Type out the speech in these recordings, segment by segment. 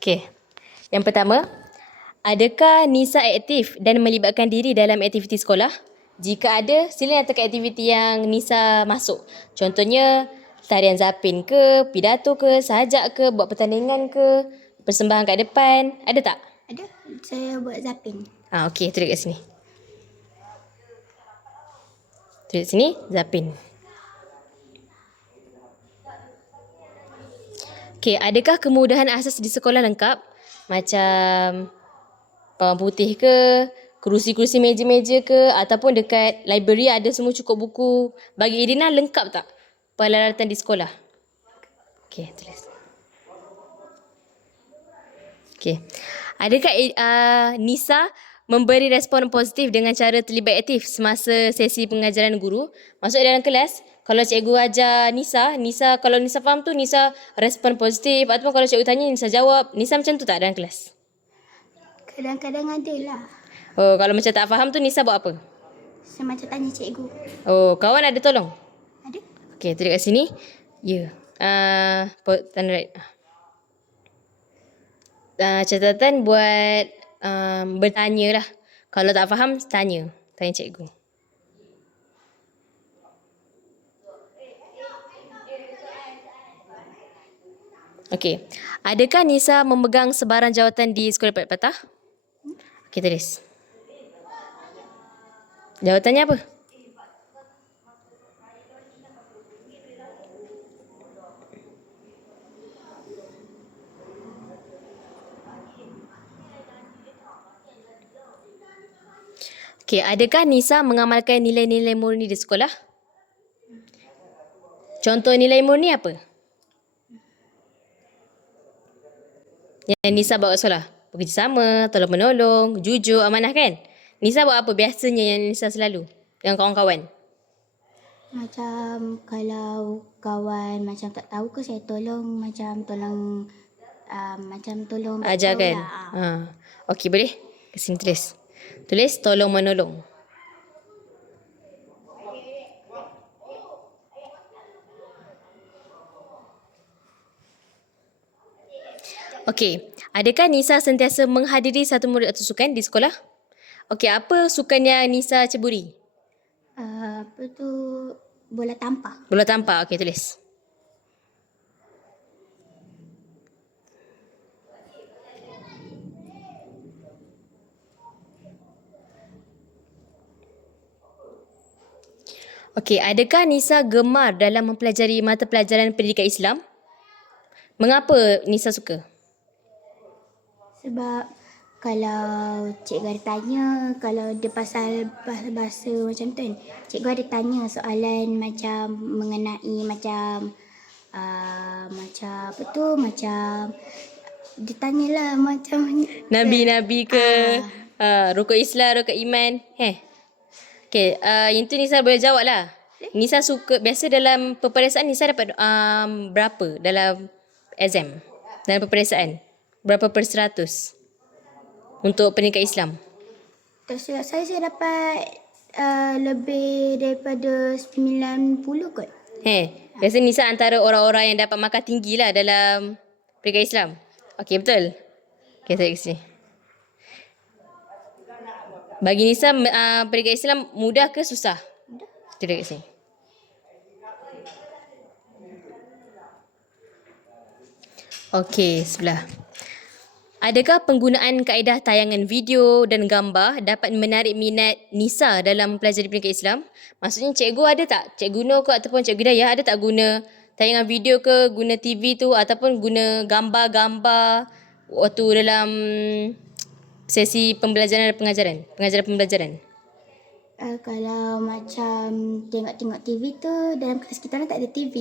Okey. Yang pertama, adakah Nisa aktif dan melibatkan diri dalam aktiviti sekolah? Jika ada, sila nyatakan aktiviti yang Nisa masuk. Contohnya, tarian zapin ke, pidato ke, sajak ke, buat pertandingan ke, persembahan kat depan. Ada tak? Ada, saya buat zapin. Okey, tulis kat sini. Tulis sini, zapin. Okey, adakah kemudahan asas di sekolah lengkap? Macam papan putih ke, kerusi-kerusi meja-meja ke, ataupun dekat library ada semua cukup buku. Bagi Irina, lengkap tak peralatan di sekolah? Okey, tulis. Okey. Adakah Nisa memberi respon positif dengan cara terlibat aktif semasa sesi pengajaran guru? Masuk dalam kelas, kalau cikgu ajar Nisa kalau Nisa faham tu, Nisa respon positif. Ataupun kalau cikgu tanya, Nisa jawab. Nisa macam tu tak dalam kelas? Kadang-kadang ada lah. Oh, kalau macam tak faham tu, Nisa buat apa? Saya macam tanya cikgu. Oh, kawan ada tolong? Ada. Okey, tulis kat sini. Ya. Tanda right. Catatan buat bertanya lah. Kalau tak faham, tanya cikgu. Okey. Adakah Nisa memegang sebarang jawatan di Sekolah Padat Patah? Okey, tulis. Jawatannya apa? Okey, adakah Nisa mengamalkan nilai-nilai murni di sekolah? Contoh nilai murni apa? Yang Nisa bawa ke sekolah. Bekerjasama, tolong menolong, jujur, amanah kan? Nisa buat apa biasanya yang Nisa selalu dengan kawan-kawan? Macam kalau kawan macam tak tahu ke, saya tolong tolong Ajarkan. lah. Okey, boleh? Ke sini tulis. Tulis tolong menolong. Okey, adakah Nisa sentiasa menghadiri satu murid atau sukan di sekolah? Okey, apa sukan yang Nisa ceburi? Apa tu, bola tampar. Bola tampar. Okey, tulis. Okey, adakah Nisa gemar dalam mempelajari mata pelajaran pendidikan Islam? Mengapa Nisa suka? Sebab kalau cikgu ada tanya, kalau dia pasal bahasa macam tu kan, cikgu ada tanya soalan macam mengenai macam apa tu, macam dia tanyalah macam Nabi-nabi ke, rukun Islam, rukun iman. Okey, yang tu Nisa boleh jawab lah. Nisa suka, biasa dalam peperiksaan Nisa dapat berapa dalam exam? Dalam peperiksaan? Berapa per 100 untuk pendidikan Islam? tersilap saya dapat lebih daripada 90 kot. Biasa Nisa antara orang-orang yang dapat markah tinggi lah dalam pendidikan Islam. Okey, betul? Okey, saya kat sini. Bagi Nisa, pendidikan Islam mudah ke susah? Kita kat sini. Okey, sebelah. Adakah penggunaan kaedah tayangan video dan gambar dapat menarik minat Nisa dalam mempelajari pendidikan Islam? Maksudnya cikgu ada tak? Cikgu Nur ke ataupun Cikgu Hidayah ada tak guna tayangan video ke, guna TV tu ataupun guna gambar-gambar waktu dalam sesi pembelajaran dan pengajaran pembelajaran? Kalau macam tengok-tengok TV tu, dalam kelas kita orang tak ada TV.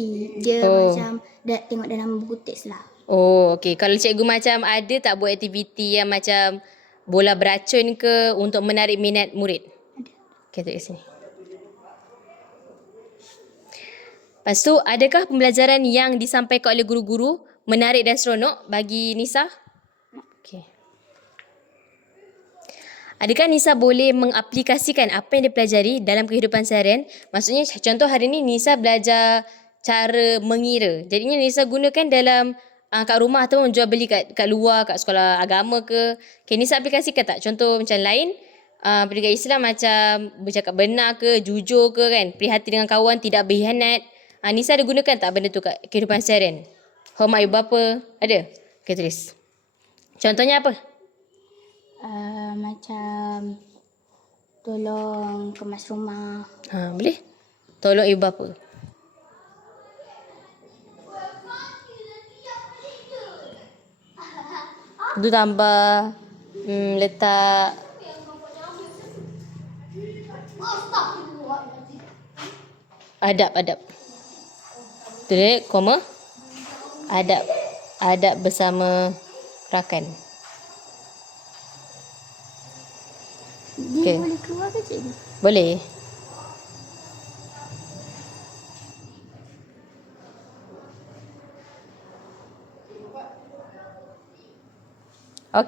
Dia macam tengok dalam buku teks lah. Oh, okey. Kalau cikgu macam ada tak buat aktiviti yang macam bola beracun ke untuk menarik minat murid? Ada. Okey, tengok sini. Lepas tu, adakah pembelajaran yang disampaikan oleh guru-guru menarik dan seronok bagi Nisa? Okey. Adakah Nisa boleh mengaplikasikan apa yang dipelajari dalam kehidupan seharian? Maksudnya, contoh hari ni Nisa belajar cara mengira. Jadinya Nisa gunakan dalam kat rumah ataupun jual beli kat luar, kat sekolah agama ke. Okay, Nisa aplikasikan tak? Contoh macam lain, pendidikan Islam macam bercakap benar ke, jujur ke kan, prihatin dengan kawan, tidak berkhianat. Nisa ada gunakan tak benda tu kat kehidupan seharian? Hormat ibu bapa, ada? Okay, tulis. Contohnya apa? Macam tolong kemas rumah. Boleh? Tolong ibu bapa. Tu tambah letak adab. Tulis koma. Adab bersama rakan. Dia Okay. boleh keluar ke cikgu? Boleh. Okay.